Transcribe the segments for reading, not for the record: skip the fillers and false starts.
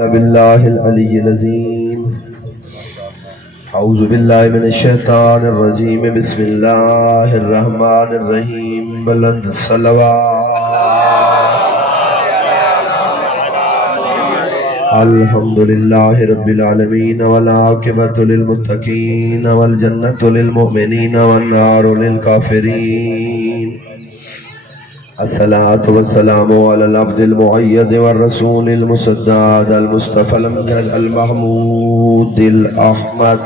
بالله العلي العظيم. أعوذ بالله من الشيطان الرجيم. بسم الله الرحمن الرحيم. بلند الصلوات. الحمد لله رب العالمين والعاقبة للمتقين والجنة للمؤمنين والنار للكافرين. الصلاة والسلام على العبد المؤيد والرسول المسدد المصطفى الأمجد المحمود الأحمد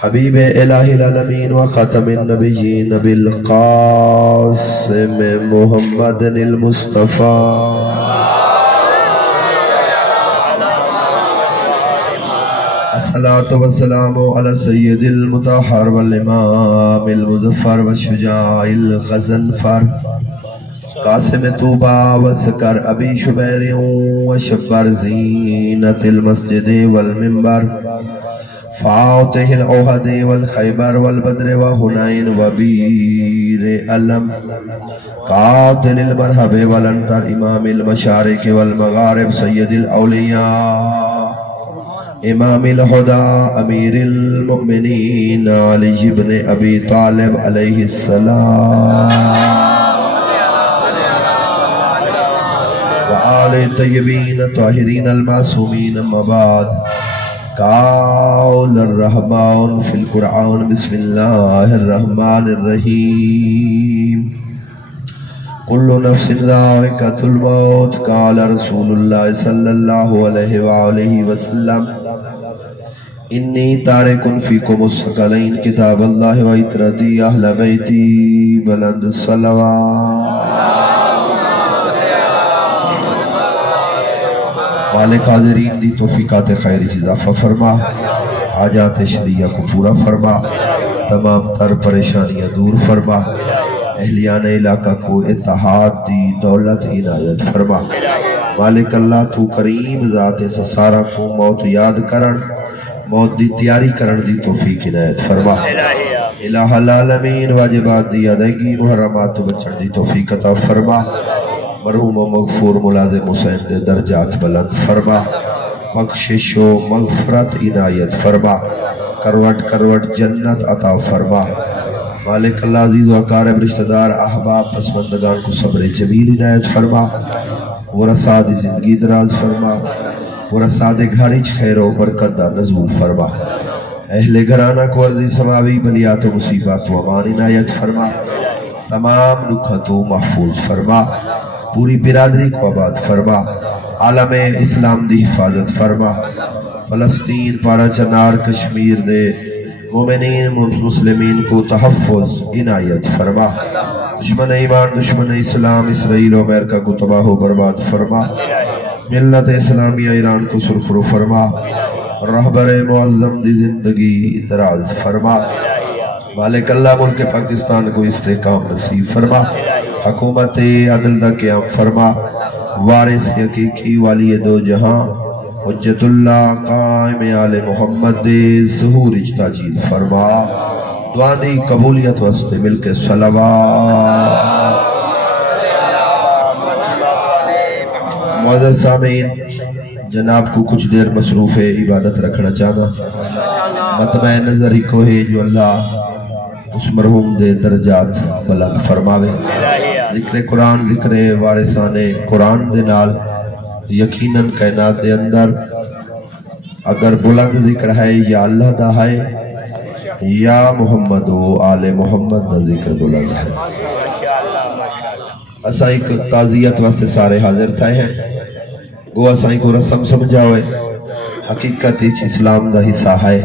حبيب إله العالمين وختم النبيين بالقاسم محمد المصطفى. الصلاة والسلام على سيد المطهر والإمام المظفر والشجاع الغزنفر قاسم طوبى وسكر أبي شبير وشبر زينة المسجد والمنبر فاتح الأحد والخيبر والبدر وهنين وبير ألم قاتل المرهب والأنتر إمام المشارق والمغارب سيد الأولياء امام الہدا امیر المؤمنین علی بن ابی طالب علیہ السلام وآل طیبین طاہرین المعصومین. اما بعد قال الرحمن فی القرآن بسم اللہ الرحمن الرحیم. کل نفس ذائقۃ الموت. قال رسول اللہ صلی اللہ علیہ وآلہ وسلم انی تارکن فیکم الثقلین کتاب اللہ و اطرتی اہل بیتی. بلند الصلوات. مالک حاضرین دی توفیقات خیر اضافہ فرما، حاجات شریعہ کو پورا فرما، تمام تر پریشانیاں دور فرما، اہلیان علاقہ کو اتحاد دی دولت عنایت فرما. مالک اللہ تو کریم ذات سے سارا کو موت یاد کرن، موت دی تیاری کرن دی توفیق عنایت فرما. الہ العالمین واجبات دی ادائیگی محرمات تو بچن دی توفیق عطا فرما. مرحوم و مغفور ملازم حسین دے درجات بلند فرما، بخشش و مغفرت عنایت فرما، کروٹ کروٹ جنت عطا فرما. مالک اللہ عزیز و اقارب رشتہ دار احباب پسماندگان کو صبر جمیل عنایت فرما، ورثہ دی زندگی دراز فرما، ورثہ دے گھرچ خیر و برکت دا نزول فرما. اہل گھرانہ کو عرضی سماوی بلیات و مصیبات و امان عنایت فرما، تمام دکھاں تو محفوظ فرما، پوری برادری کو آباد فرما، عالم اسلام دی حفاظت فرما. فلسطین پارا چنار کشمیر دے مومنین مسلمین کو تحفظ عنایت فرما. دشمن ایمان دشمن اسلام اسرائیل و امریکہ کو تباہ و برباد فرما. ملت اسلامیہ ایران کو سرخرو فرما. رہبر معظم دی زندگی دراز فرما. مالک اللہ ملک پاکستان کو استحکام نصیب فرما. حکومت عدل دا قیام فرما. وارث حقیقی والی دو جہاں حجت اللہ قائم آل محمد دے ظہور اجتاجید فرما. دعا دی قبولیت واسطے مل کے صلوات. معزز سامعین، جناب کو کچھ دیر مصروف عبادت رکھنا چاہنا. مطمع نظر ہی کو ہے جو اللہ اس مرحوم دے درجات بلند فرماوے. ذکر قرآن ذکر وارثان قرآن دے نال یقیناً کائنات دے اندر اگر بلند ذکر ہے یا اللہ دا ہے یا محمد و آل محمد دا ذکر بلند ہے. اساں ایک تعزیت واسطے سارے حاضر تھے ہیں. گو اساں کو رسم سمجھاوے، حقیقت ایچ اسلام دا حصہ ہے.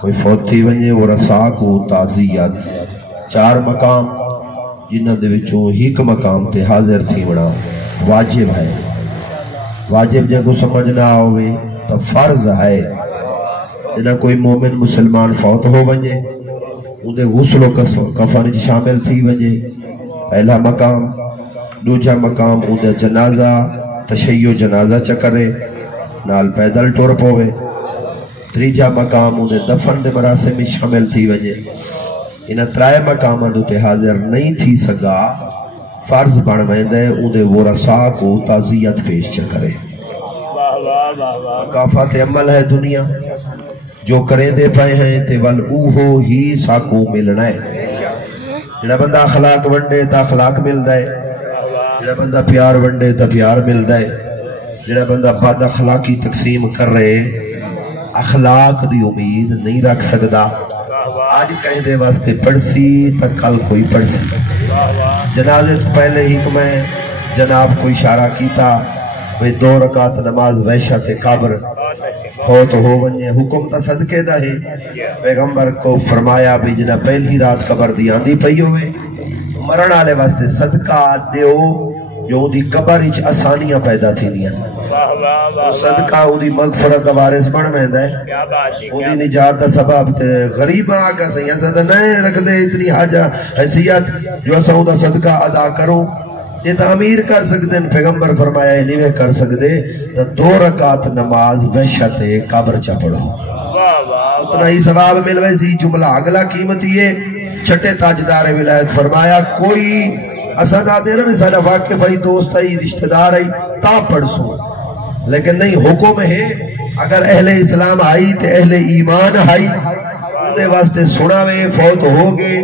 کوئی فوت تھی ونجے وہ رسا کو تعزیت چار مقام جنہ دے وچوں ایک مقام تے حاضر تھی وڑا واجب ہے. واجب جے کو سمجھنا ہوئے تو فرض ہے. جنہ کوئی مومن مسلمان فوت ہو ونجے اندے غسل و کفن شامل تھی ونجے پہلا مقام. دوجہ مقام اندے جنازہ تشیع جنازہ چکرے نال پیدل ٹور پوے. تریجہ مقام اندے دفن دے مراسم میں شامل تھی ونجے. انہ ترائے مقام تے حاضر نہیں تھی سگا فرض بن ویندے اودے ورثاء کو تعزیت پیش کرے. مکافات عمل ہے دنیا جو کریں دے پائے ہیں تے ول اوہو ہی ساکو ملنا ہے جڑا بندہ اخلاق ونڈے تا اخلاق ملدا ہے جڑا بندہ پیار ونڈے تا پیار ملدا ہے جڑا بندہ بد اخلاقی تقسیم کر رہے اخلاق دی امید نہیں رکھ سکدا آج کہیں دے واسطے پڑھ سی تا کل کوئی پڑھ سی جنازے تو پہلے ہی کہ میں جناب کو اشارہ کیتا وہ 2 رکعت نماز وحشت قبر فوت ہو ونجے حکم تا صدقے دا ہے پیغمبر کو فرمایا بھی جنہ پہلی رات قبر دی آندی پئی ہوئے مرن والے واسطے صدقہ دیو جو دی قبر وچ آسانیاں پیدا تھی دیاں صدقہ او دی مغفرت دا وارث بن ویندا ہے او دی نجات دا سبب تے غریباں آگا سہی اساں نہیں رکھ دے اتنی حیثیت جو اساں دا صدقہ ادا کروں یہ تعمیر کر سکتے ہیں پیغمبر فرمایا ہے نہیں کر سکتے تو 2 رکعت نماز وحشت قبر چا پڑھو اتنا ہی ثواب ملوے سی جملہ اگلا قیمتی ہے چھٹے تاجدار ولایت فرمایا کوئی اسد آتے ہیں نا مثلا واقف ہے دوست ہے رشتہ دار ہے تا پڑھ سو لیکن نہیں حکم ہے اگر اہل اسلام آئی تے اہل ایمان آئی انہیں واسطے سناوے فوت ہوگے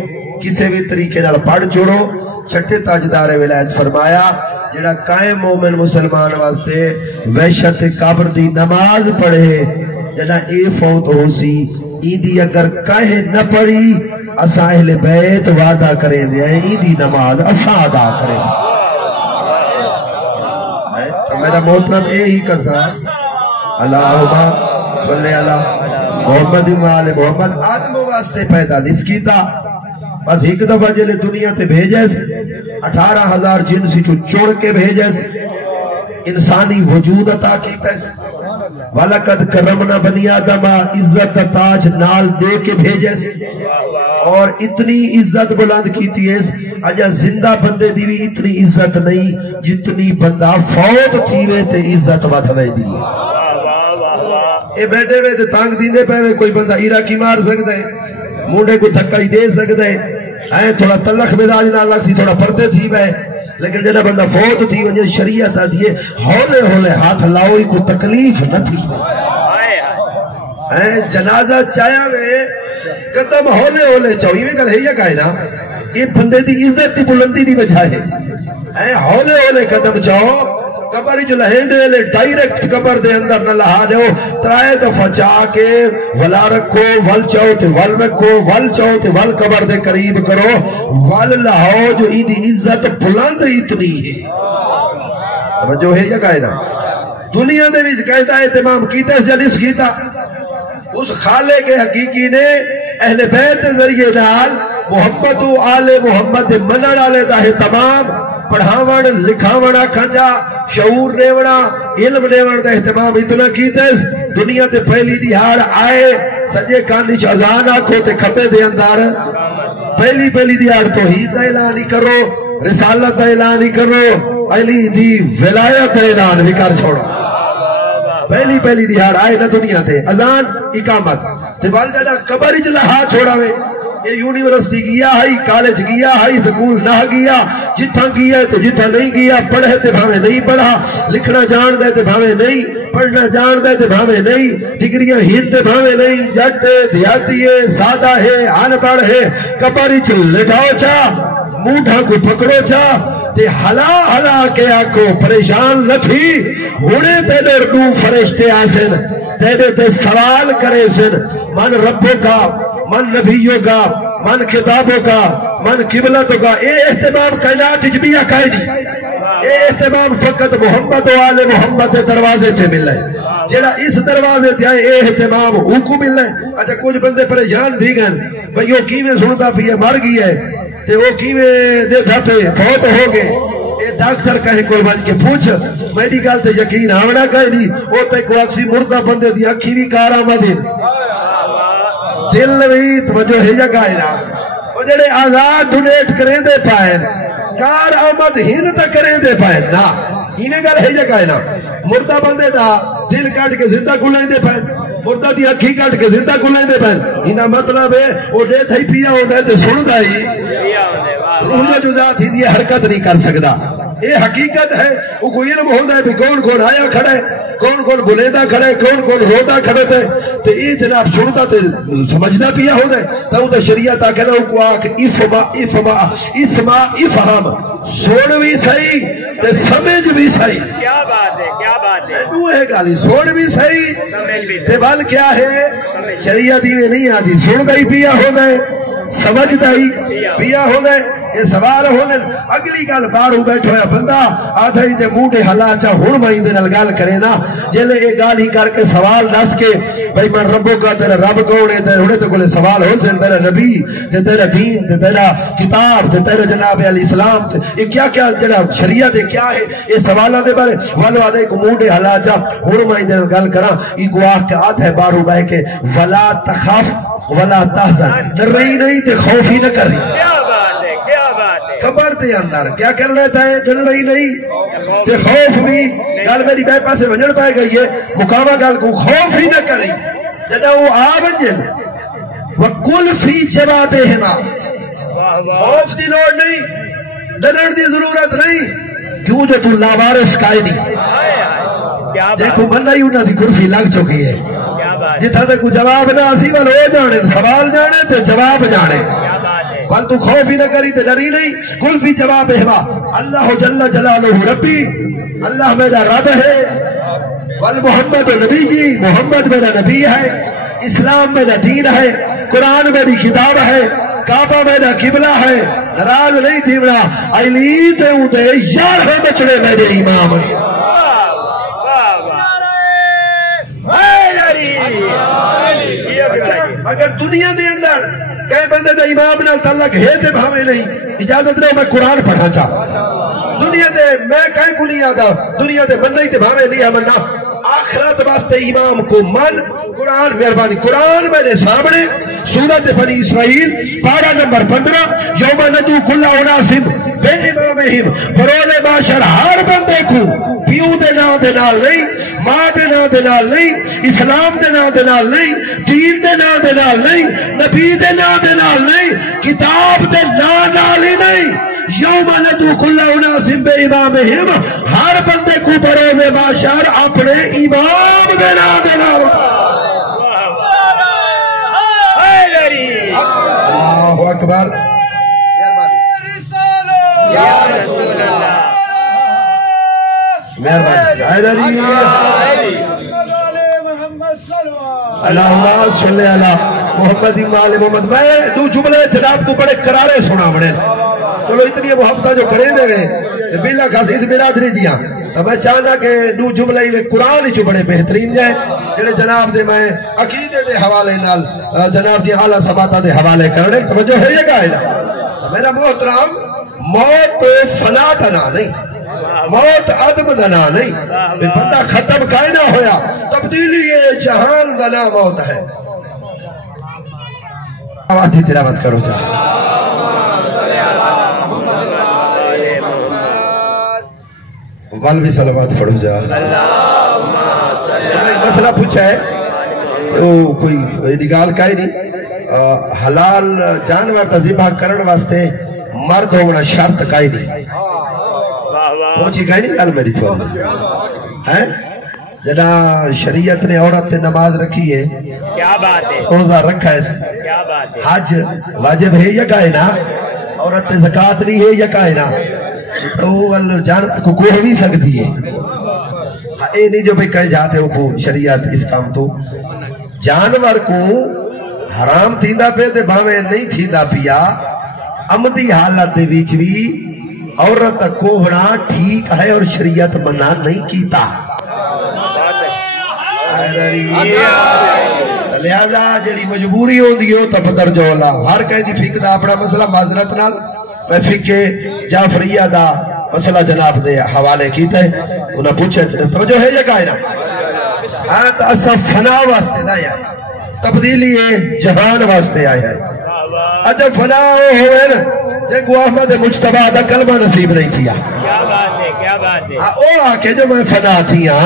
کسی بھی طریقے نال پڑھ چھوڑو چھٹے تاجدار ولایت فرمایا جڑا قائم مومن مسلمان واسطے وحشت قبر دی نماز پڑھے جنا اے فوت ہو سی ایدی اگر کہے نہ پڑھی اسا اہل بیت وعدہ کریں دے ایدی نماز اسا ادا کریں تو میرا محترم اے ہی کسا اللہم صلی اللہ محمد وآل محمد آدم واسطے پیدا نس کیتا بس ایک دفعہ جلے دنیا تے بھیجے 18,000 جن سی چوڑ کے بھیجے انسانی وجود عطا کیتا ہے وَلَقَدْ كَرَّمْنَا بَنِي آدَمَ عزت تاج نال دے کے بھیجے اور اتنی عزت بلند کیتی ہے اجا زندہ بندے دی بھی اتنی عزت نہیں جتنی بندہ فوت تھی وے تے عزت ودھوے دی اے بیٹھے وے تے تانگ دیندے پے کوئی بندہ ایرا کی مار سکتا ہے مونڈے کو دھکا ہی دے سکتے ہیں تھوڑا تلخ مزاج نہ لگ سی تھوڑا پردے تھی بے لیکن جنہ بندہ فوت تھی وجہ شریعت آتی ہے ہولے ہولے ہاتھ لاؤئی کو تکلیف نہ تھی جنازہ چایا میں قدم ہولے ہولے چاہیے میں کل ہے یہ کہے نا یہ بندے دی عزت دی بلندی دی وجہ ہے ہولے ہولے قدم چاہو قبر جو لہیں دے لے ڈائریکٹ قبر دے اندر نہ لہا دے ہو ترائے دفعہ چاہ کے ولا رکھو ول چاہو تے ول رکھو ول چاہو تے ول قبر دے قریب کرو ول لہو جو ایدی عزت بلند اتنی ہے توجہ ہے یا کہے نا دنیا دے بھی کہتا ہے اہتمام کیتا ہے جنس کیتا اس خالے کے حقیقی نے اہل بیت ذریعے نال محمد و آل محمد منن آلے دا ہے تمام پڑھاوڑ لکھاوڑا کھنجا شعور ریوڑا علم ریوڑ دا اہتمام اتنا کیتے دنیا تے پہلی دیہار آئے سجے کانی چازان آکھو تے کھپے دے اندار پہلی دیہار توحید دا اعلان ہی کرو رسالت دا اعلان ہی کرو علی دی ولایت دا اعلان بھی کر چھوڑو پہلی دیہار آئے نہ دنیا تے اذان اقامت تے والدہ قبر اجلہا چھوڑا وے یہ یونیورسٹی گیا ہے کالج گیا ہے سکول نہ گیا جتھا گیا تے جتھا نہیں گیا پڑھے تے بھاوے نہیں پڑھا لکھنا جان دے تے بھاوے نہیں پڑھنا جان دے تے بھاوے نہیں ڈگریاں ہین تے بھاوے نہیں جٹ دیہاتی ہے سادہ ہے ان پڑھ ہے قبر وچ لٹاؤ چا موڈھا کو پکڑو چا تے ہلا کے آکو پریشان نہ تھی ہونے تیرے رو فرشتے آسن تیرے تے سوال کرے سن من ربوں کا من نبیوں کا من کتابوں کا من قبلتوں کا اے اہتمام کائنات اجبیہ قائدی اے اہتمام فقط محمد و آل محمد دروازے تھے مل رہے جیڑا اس دروازے تھے آئے اے اہتمام اوکو مل رہے اچھا کچھ بندے پریشان بھی گئن بھئی وہ کیویں سنتا پھر یہ مر گئی ہے تے وہ کیویں دے تھا پہ فوت ہو گئے اے ڈاکٹر کہیں کوئی بج کے پوچھ میری گال تے یقین آوڑا کہے دی وہ تے کوئی اکسی مردہ بندے دی اکھی بھی کارآمد ہے دل بھی توجہ ہے یا گائنا وہ جڑے آزاد ڈونیٹ کریں دے پائیں کار آمد ہین تا کریں دے پائیں نا ہینے گل ہے یا گائنا مردہ بندے دا دل کٹ کے زندہ کھلیں دے پائیں مردہ دی اکھی کٹ کے زندہ کھلیں دے پائیں ہینا مطلب ہے وہ دے تھائی پیا ہو دے تے سن دائی روح جو جدا تھی دی حرکت نہیں کر سکدا یہ حقیقت ہے وہ کوئی علم ہوتا ہے بھی کون کون آیا کھڑا ہے کون کون بلیدا کھڑا ہے کون کون روتا کھڑا ہے تو یہ جناب سنتا تے سمجھنا پیا ہوتا ہے تو وہ شریعت آکھنا وہ کو آکھ اسما افہام سوڑ بھی صحیح تے سمجھ بھی صحیح کیا بات ہے کیا بات ہے وہ ہے گالی سوڑ بھی صحیح تے بل کیا ہے شریعت ہی میں نہیں آتی سنتا ہی پیا ہوتا ہے سمجھتا ہی پیا ہوتا ہے یہ سوال ہوندے اگلی گل باہروں بیٹھا ہوا بندہ آدھا ہی دے موڈے حلا چا ہن میں دے نال گل کرے نا جلے اے گل ہی کر کے سوال دس کے بھائی میں ربو کا تیرا رب کون ہے تے ہنے تے کولے سوال ہو سن تیرا نبی تے تیرا دین تے تیرا کتاب تے تیرا جناب علی اسلام تے یہ کیا کیا جڑا شریعت کیا ہے یہ سوالاں دے بارے والو آدھے کو موڈے حلا چا ہن میں دے نال گل کراں ای کو آکھ کے آدھا باہروں بیٹھ کے ولا تخاف ولا تحزن ڈرئی نہیں تے خوف ہی نہ کری قبر دے اندر کیا کرنا ہے ڈرنا ہی نہیں تے خوف بھی گل میری بے پاسے ونجڑ پائے گئی ہے مقامہ گل کو خوف ہی نہ کریں جدا وہ آ ونجن وکل فی جوابہما خوف دی لوڑ نہیں ڈرن دی ضرورت نہیں کیوں جو تو لاوارث قائدی دیکھو بندہ ہی انہاں دی کرسی لگ چکی ہے جتھا تے کو جواب نہ اسی ول ہو جانے سوال جانے تے جواب جانے بل تو خوف ہی نہ کری تے ڈری نہیں کل فی جواب ہوا اللہ جل جلالہ ربی اللہ میرا رب ہے والمحمد نبی محمد میرا نبی ہے اسلام میرا دین ہے قرآن میری کتاب ہے کعبہ میرا قبلہ ہے ناراض نہیں تھی بڑا علی تے اودے یار ہے بچڑے میرے امام ہے اگر دنیا دے اندر کئی بندے دے امام نال تعلق ہے تے بھاوے نہیں اجازت دے میں قرآن پڑھا چاہ دنیا دے میں کہیں کو نہیں آتا دنیا دے من نہیں تے بھاوے نہیں آمنا آخرت واسطے امام کو من قرآن مہربانی قرآن میرے سامنے سورت بنی اسرائیل پارہ نمبر 15 یوم ندو کل اناسب بے امامہم بروز معاشر ہر بندے کو پیو دے نام دے نال نہیں ماں دے نام دے نال نہیں اسلام دے نام دے نال نہیں دین دے نام دے نال نہیں نبی دے نام دے نال نہیں کتاب دے نام نال ہی نہیں یوم ندو کل اناسب بے امامہم ہر بندے کو بروز معاشر اپنے امام دے نام دے نال اللہ اکبر یا رسول اللہ مہربانی حیدری اللہم صلی علی محمد مال محمد میں دو جملے جناب کو بڑے کرارے سنا بڑے چلو اتنی محبتہ جو کریں دے گئے بلا خاص اس برادری دیا تو میں چاہتا کہ دو جملے میں قرآن جو بڑے بہترین جائے جنہیں جناب دے میں عقیدے دے حوالے نال جناب دی اعلیٰ سباتہ دے حوالے کرنے توجہ ہے یہ گائنا میرا محترام موت فنا دنا نہیں موت عدم دنا نہیں بندہ ختم کائنہ ہویا تبدیلی یہ جہان دنا موت ہے آواز ہی تلاوت کرو جا وال بھی سلامات پڑھو جا ایک مسئلہ پوچھا ہے تو کوئی نگال کا ہی نہیں حلال جانور تذبح کرن واسطے مرد ہونا شرط کا ہی نہیں پہنچی کا ہی نہیں گال میری تھوڑا ہے جنا شریعت نے عورت نے نماز رکھی ہے کیا بات ہے روزہ رکھا ہے کیا بات ہے حج واجب ہے یا کائنا عورت نے زکاة بھی ہے یا کائنا تو وہ جانور کو کوہ بھی سکتی ہے اے نہیں جو بھی کہے جاتے ہو کو شریعت اس کام تو جانور کو حرام تھیندہ پہ دے باویں نہیں تھیندہ پیا امدی حالت دے بیچ بھی عورت کوہنا ٹھیک ہے اور شریعت منع نہیں کیتا لہذا جڑی مجبوری ہو دیو تب درجہ اللہ ہر کہیں دی فقہ دا اپنا مسئلہ معذرت نال میں فقہ جعفریہ دا مسئلہ جناب دے حوالے کیتا ہے انہاں پوچھے تھے توجہ ہے یہ کائنا آت اصف فنا واسطے نہ آیا تبدیلی جہان واسطے آیا ہے اجب فنا ہوئے نا دیکھو احمد مجتبہ دا کلمہ نصیب نہیں کیا کیا بات ہے کیا بات ہے او آکے جو میں فنا تھیا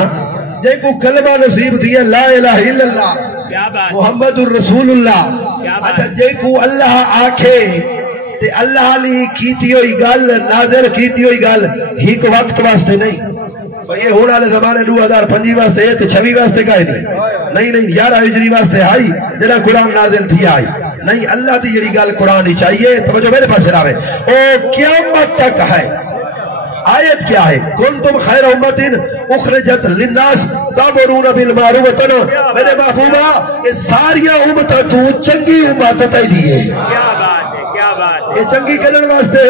جے کو کلمہ نصیب دیا لا الہ الا اللہ محمد الرسول اللہ اچھا جے کو اللہ آکھے تے اللہ علی کیتی ہوئی گل نازل کیتی ہوئی گل ایک وقت واسطے نہیں یہ ہونے والے زمانے 2025 واسطے تے 26 واسطے کا نہیں 11 ہجری واسطے آئی جڑا قرآن نازل تھی آئی نہیں اللہ دی جڑی گل قرآن ہی چاہیے توجہ میرے پاس راوے او قیامت تک ہے آیت کیا ہے کنتم خیر امت اخرجت للناس تامرون بالمعروف وتنهون میرے محبوبہ یہ ساری امتاں تو چنگی امت تے دیے کیا بات ہے کیا بات ہے یہ چنگی کرن واسطے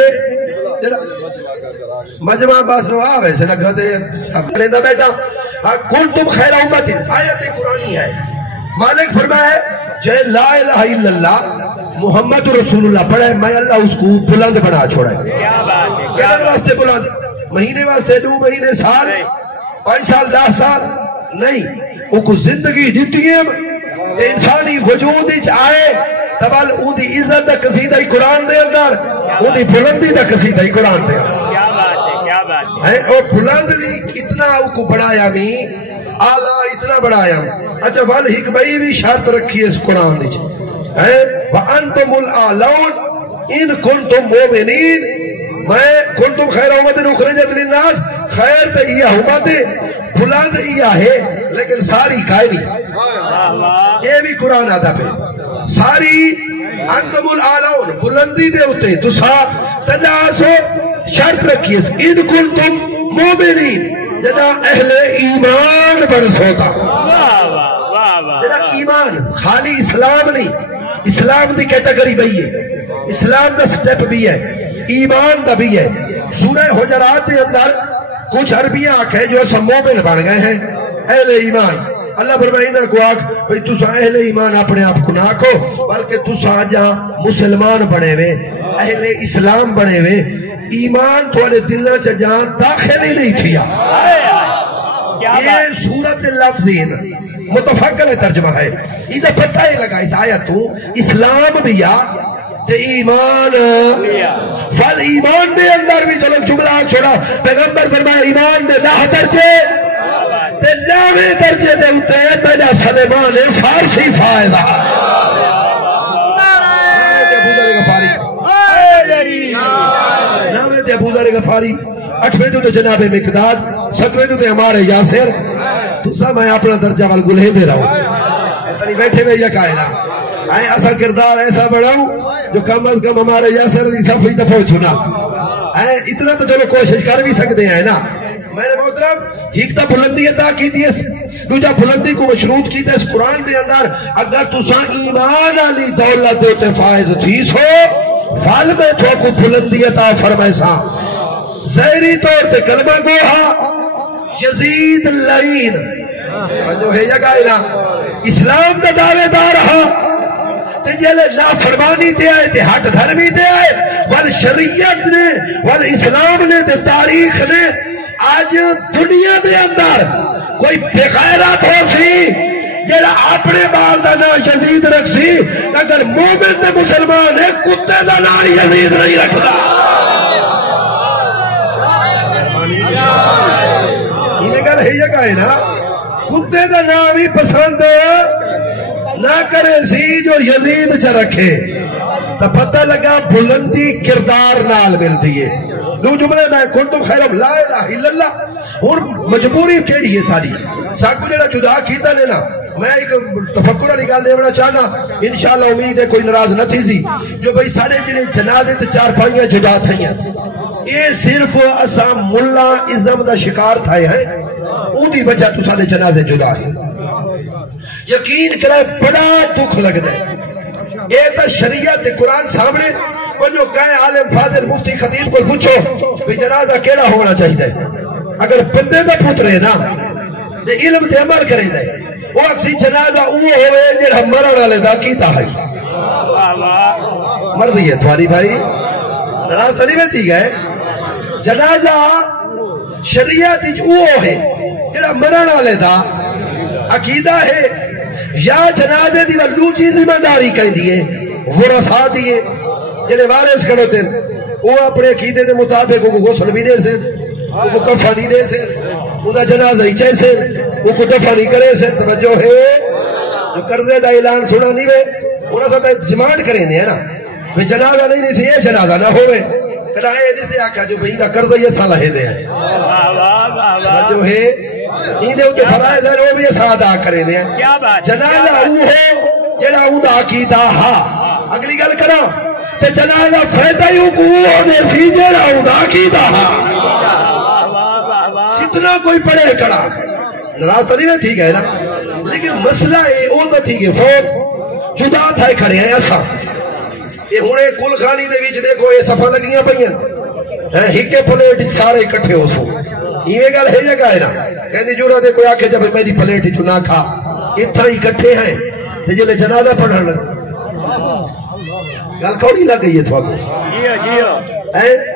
مجمع بس آوے سے لگا دے اپنے بیٹا کنتم خیر امت آیت قرآنی ہے مالک فرمائے جے لا الہ الا اللہ محمد رسول اللہ پڑھے میں اللہ اس کو بلند بنا چھوڑا ہے کیا بات ہے کیا واسطے بلند مہینے واسطے 2 مہینے سال 5 سال 10 سال نہیں وہ کو زندگی دیتی ہے انسانی وجود ہی آئے تبال اون دی عزت دا قصیدہ ہی قرآن دے اندر اون دی بلندی دا قصیدہ ہی قرآن دے کیا بات ہے کیا بات ہے اور بلند بھی اتنا او کو بڑھایا می آلہ اتنا بڑھایا اچھا وال ایک بھائی بھی شرط رکھی ہے اس قرآن نیچے وَأَنْتُمُ الْأَعْلَوْنَ إِن كُنْتُم مُؤْمِنِينَ میں کنتم خیر امت اخرجت للناس خیر تو یہ امت بلند یہ ہے لیکن ساری قائمی یہ بھی قرآن آدھا پہ ساری انتم الاعلون بلندی دے ہوتے تسا تجاسو شرط رکھیے ان کنتم مومنین جنا اہل ایمان برسوتا جنا ایمان خالی اسلام نہیں اسلام دی کیٹیگری بھی ہے اسلام دا سٹیپ بھی ہے ایمان دا بھی ہے سورہ حجرات کے اندر کچھ عربیاں آکھے جو سب مومن بن گئے ہیں اہل ایمان اللہ فرمائینا کو آکھ بھئی تسا اہل ایمان اپنے آپ کو نہ کھو بلکہ تسا جا مسلمان بنے ہوئے اہل اسلام بنے ہوئے ایمان تھوڑے دلہ چا جان داخل ہی نہیں تھیا یہ سورت لفظین متفقل ترجمہ ہے ادھا پتہ ہی لگا اس آیت تو اسلام بھی یا تے ایمان فال ایمان دے اندر بھی چلو جملہ چھوڑا پیغمبر فرمایا ایمان دے 10 درجے تے 9ویں درجے دے ہوتے ہیں میرا سلیمان فارسی فائدہ نامے تے ابو ذر غفاری 8ویں تو جناب مقداد 7ویں تو ہمارے یاسر تو سب میں اپنا درجہ وال گلے دے رہا ہوں اتنی بیٹھے ہوئے یہ کائنا آئے ایسا کردار ایسا بڑھاؤں جو کم از کم ہمارے یاسر علی صفحی تک پہنچنا اتنا تو چلو کوشش کر بھی سکتے ہیں نا میرے محترم ایک تا بلندی عطا کی دیئے دوجہ بلندی کو مشروط کی دیئے اس قرآن دے اندر اگر تسا ایمان علی دولت ہوتے فائز تھیس ہو فال میں تو کو بلندی عطا فرمائے سا ظاہری طور تے کلمہ گوہا یزید لعین جو ہے یہ کہنا اسلام کا دعوے دار رہا جلے نافرمانی دے آئے تے ہٹ دھرمی دے آئے والشریعت نے والاسلام نے تے تاریخ نے آج دنیا دے اندر کوئی بغیرت ہو سی جیڑا اپنے بال دا نا یزید رکھ سی اگر مومن دے مسلمان ہے کتے دا نا یزید نہیں رکھدا یہ میں گل ہے یہ کہے نا کتے دا نا بھی پسند نہ کرے سی جو یزید چا رکھے تو پتہ لگا بلندی کردار نال ملتی ہے دو جملے میں کنتم خیرم لا الہ الا اللہ اور مجبوری کیڑی ہے ساری ساکو جڑا جدا کیتا نے نا میں ایک تفکر علی گل دیونا چاہنا انشاءاللہ امید ہے کوئی ناراض نہ تھی سی جو بھئی سارے جڑے جنازے تے 4 جدا تھائیاں یہ صرف اسا ملا ازم دا شکار تھائے ہیں اون دی وجہ تو سارے جنازے جدا ہیں یقین کرے بڑا دکھ لگ دے یہ تا شریعت قرآن سامنے جو کہے عالم فاضل مفتی خطیب کو پوچھو بھی جنازہ کیڑا ہونا چاہیے اگر بندے دا پترے نا دے علم تے عمل کرے دے وہ اکسی جنازہ اوہ ہوئے جڑا مرن والے دا کیتا ہے مردی ہے تھواری بھائی ناراض تو نہیں بیٹھی گئے جنازہ شریعت اوہ ہے جڑا مرن والے دا عقیدہ ہے یا جنازے دی ولو چیز ذمہ داری کہیں دیئے ورثہ دیئے جنہیں وارث کھڑے تھے وہ اپنے عقیدے دے مطابق وہ غسل بھی دے سے وہ کفن دے سے وہ جنازہ ہی چاہے سے وہ دفن ہی کرے سے توجہ ہے جو قرضے دا اعلان سنا نہیں وے انہاں ساتھ ڈیمانڈ کریں دے نا بھی جنازہ نہیں سی یہ جنازہ نہ ہوئے کہنا ہے جسے آکھا جو بھئی دا قرض یہ سالہ ہے دے ہیں جو ہے ایندے ہوتے فرائض ہیں وہ بھی یہ سادہ کرے دے ہیں جنازہ ہو جڑا ہوں دا عقیدہ ہا اگلی گل کرو تے جنازہ فیدہ ہی ہونے سی جڑا ہوں دا عقیدہ ہا کتنا کوئی پڑھے کڑا نراز تو نہیں نا ٹھیک ہے نا لیکن مسئلہ ہے وہ تو ٹھیک ہے فوق جدا تھا کھڑے ہیں ایسا یہ ہونے کل خانی دے ویچ دیکھو یہ صفحہ لگیاں پہیاں ہکے پلیٹ سارے اکٹھے ہو سو ایویں گل ہے جگہ ہے نا کہندی جورا دے کوئی آکھے جب میری پلیٹ چ نہ کھا اتھا اکٹھے ہیں تے جلے جنازہ پڑھن لگ گل کوڑی لگ گئی ہے تھوا کو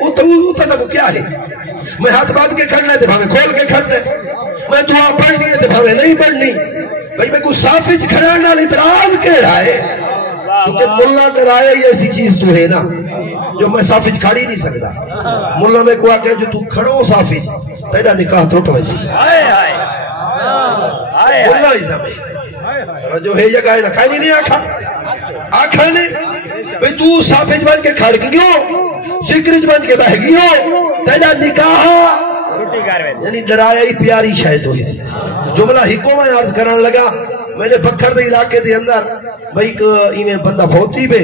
اتھا تک کیا ہے میں ہاتھ باندھ کے کھڑنا ہے تے بھاوے کھول کے کھڑنا ہے میں دعا پڑھنی ہے تے بھاوے نہیں پڑھنی بھئی میں کوئی صافج کھڑانا اعتراض کیڑا ہے کیونکہ ملہ ڈرائے یہ ایسی چیز تو ہے نا جو میں صافج کھڑی نہیں سکتا ملہ میں کوئی آکے جو تو کھڑو صافج تیرا نکاح ٹوٹ ویسی ملہ ایسا میں جو ہے یہ گائے نہ کھائی نہیں آکھا نہیں بھئی تو صافج بن کے کھڑ گیو سکرج بن کے بہ گیو تیرا نکاح یعنی ڈرایا ہی پیاری شاید ہوئی سی جملہ ہکو میں عرض کرنے لگا میں نے بکھر دے علاقے دے اندر بھئی ایمیں بندہ فوتی بے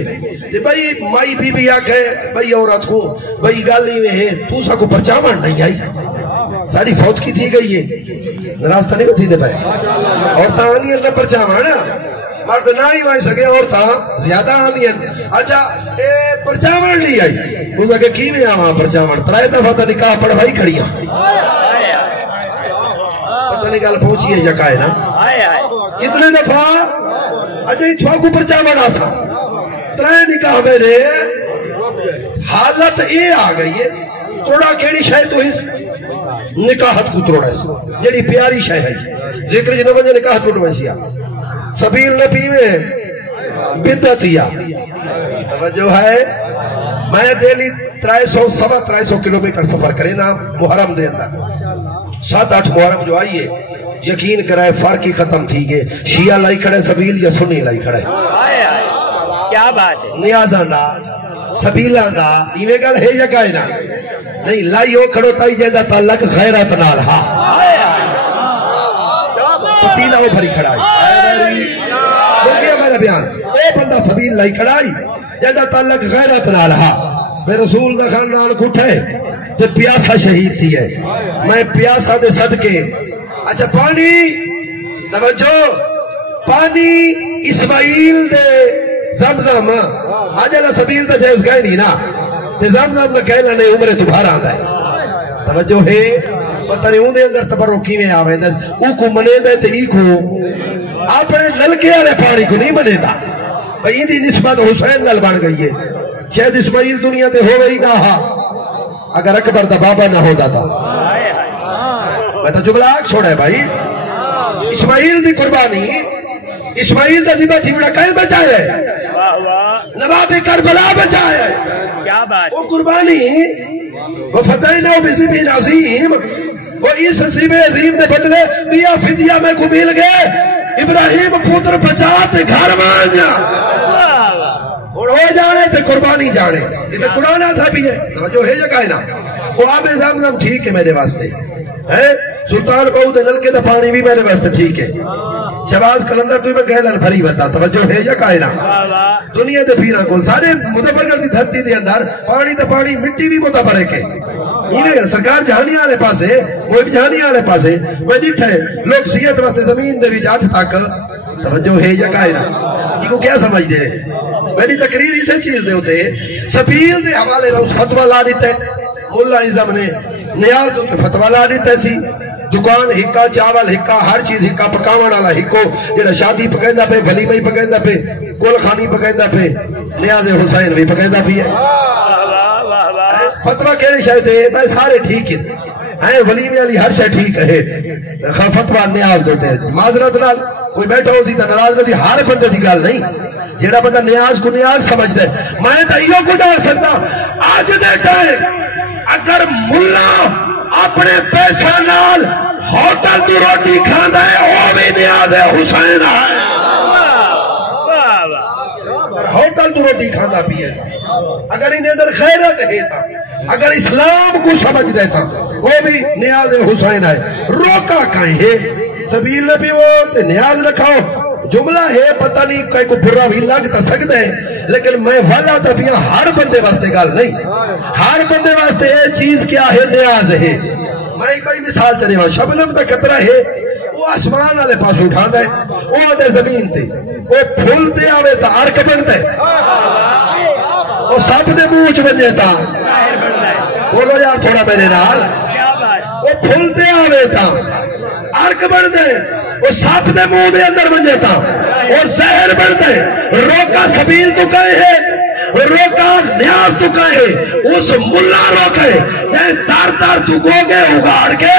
بھئی مائی بی بی آکھے بھئی عورت کو بھئی گل ایمیں ہے تو سا کو پرچامن نہیں آئی ساری فوت کی تھی گئی ہے راستہ نہیں بتھی دے بھائی عورتاں آنی ہیں پرچامن مرد نہ ہی مائی سکے عورتاں زیادہ آنی ہیں اچھا پرچامن نہیں آئی اس لگے کی میں آواں پرچامن ترائے دفعہ تا نکاح پڑھ بھائی کھڑیاں پتہ نہیں گل پہنچی ہے یکا ہے نا کتنے دفعہ اچھا ہی تھوا کو پرچامن آسا ترائے نکاح میں نے حالت اے آ گئی ہے توڑا کیڑی شاید تو اس نکاحت کو توڑا اس جڑی پیاری شاید ہے ذکر جنہوں میں نکاح توڑ ویسیا سبیل نبی میں بدعتیا توجہ ہے میں ڈیلی 300 کلومیٹر سفر کرے نا محرم دے اندر 7-8 محرم جو آئیے یقین کرائے فرق ہی ختم تھی گئے شیعہ لائی کھڑے سبیل یا سنی لائی کھڑے کیا بات ہے نیازاں دا سبیلاں دا ایویں گل ہے یا گائے نا نہیں لائی ہو کھڑو تائی جیدہ تعلق غیرت نال ہا پتیلہ ہو بھری کھڑائی مل گیا میرا بیان اے بندہ سبیل لائی کھڑائی جیدہ تعلق غیرت نال ہا میں رسول دا خاندان کھٹے تے پیاسا شہید تھی ہے میں پیاسا دے صدقے اچھا پانی توجہ پانی اسماعیل دے زمزم آجالا سبیل دا جائز گئے نہیں نا تے زمزم دا کہلا نہیں عمرے تمہارا آدھا ہے توجہ ہے پتہ نہیں ہوں دے اندر تبرکی میں آوے دے او کو منے دے تے ای کو اپنے نلکے والے پانی کو نہیں منے دا بھئی دی نسبت حسین نل بن گئی ہے شاید اسماعیل دنیا تے ہو گئی نہ ہا اگر اکبر دا بابا نہ ہو دا تھا میں تو جملہ آگ چھوڑا ہے بھائی اسماعیل دی قربانی اسماعیل دا ذبح ٹھیکڑا کہیں بچائے نواب کربلا بچائے کیا بات وہ قربانی وہ فتحنا بذبح عظیم وہ اس ذبح عظیم دے بدلے بیا فدیہ میں کو مل گئے ابراہیم پوتر بچاتے گھر مانجا اور ہو جانے تے قربانی جانے یہ تو قرآن آتا بھی ہے جو ہے یہ کہنا وہ آب زمزم ٹھیک ہے میرے واسطے سلطان بہو دے نلکے دا پانی بھی میرے واسطے ٹھیک ہے شباز کلندر تو میں گہلن بھری بتا توجہ ہے یا کائنا دنیا دے پیران کول سارے متفقر دی دھرتی دے اندر پانی تے پانی مٹی بھی متفرق ہے سرکار جہانی آلے پاسے وہ بھی جہانی آلے پاسے میں دیٹھ ہے لوگ سیت واسطے زمین دے بھی جاٹ تاک توجہ ہے یا کائنا یہ کو کیا سمجھ دے میری تقریر اسے چیز دے ہوتے سبیل دے حوالے اس فتوہ لا دیتے ملا عظم نے نیاز دے فتوہ لا دیتے سی دکان ہکا چاول ہکا ہر چیز ہکا پکاون والا ہکو جڑا شادی پکیندا پہ ولیمہ ہی پکیندا پہ کل خانی پکیندا پہ نیاز حسین بھی پکیندا پہ فتوہ کہنے شاید ہے میں سارے ٹھیک ہیں ولیمے والی ہر شے ٹھیک ہے فتوہ نیاز دیتے ہیں معذرت نال کوئی بیٹھا ہو سی تے ناراض نہیں ہر بندے دی گل نہیں جڑا بندہ نیاز کو نیاز سمجھدا ہے میں تے ایو کو ڈال سکدا اج دے ٹائم اگر ملا اپنے پیسہ نال ہوٹل دی روٹی کھاندا ہے او بھی نیاز ہے حسین ہے اگر ہوٹل دی روٹی کھاندا بھی ہے اگر انہیں در خیرت ہے تا اگر اسلام کو سمجھ دیتا وہ بھی نیاز حسین ہے روکا کہیں ہے سبیل نے بھی وہ نیاز رکھاؤ جملہ ہے پتہ نہیں کوئی کو برا بھی لگتا سکتا ہے لیکن میں والا تبیاں ہر بندے واسطے گال نہیں ہر بندے واسطے یہ چیز کیا ہے نیاز ہے میں کوئی مثال چلے ہوں شبنم دا قطرہ ہے وہ آسمان والے پاس اٹھا دے وہ آدھے زمین تے وہ پھولتے آوے تا عرق بنتے وہ سب نے موچ بنجے تا بولو یار تھوڑا میرے نال وہ پھولتے آوے تا عرق بنتے وہ سب نے منہ دے اندر بنجے تا وہ زہر بنتے روکا سبیل تو کہے ہے روکا نیاز تو کہے اس ملا روکے جائے تار تار تو گوگے اگاڑ کے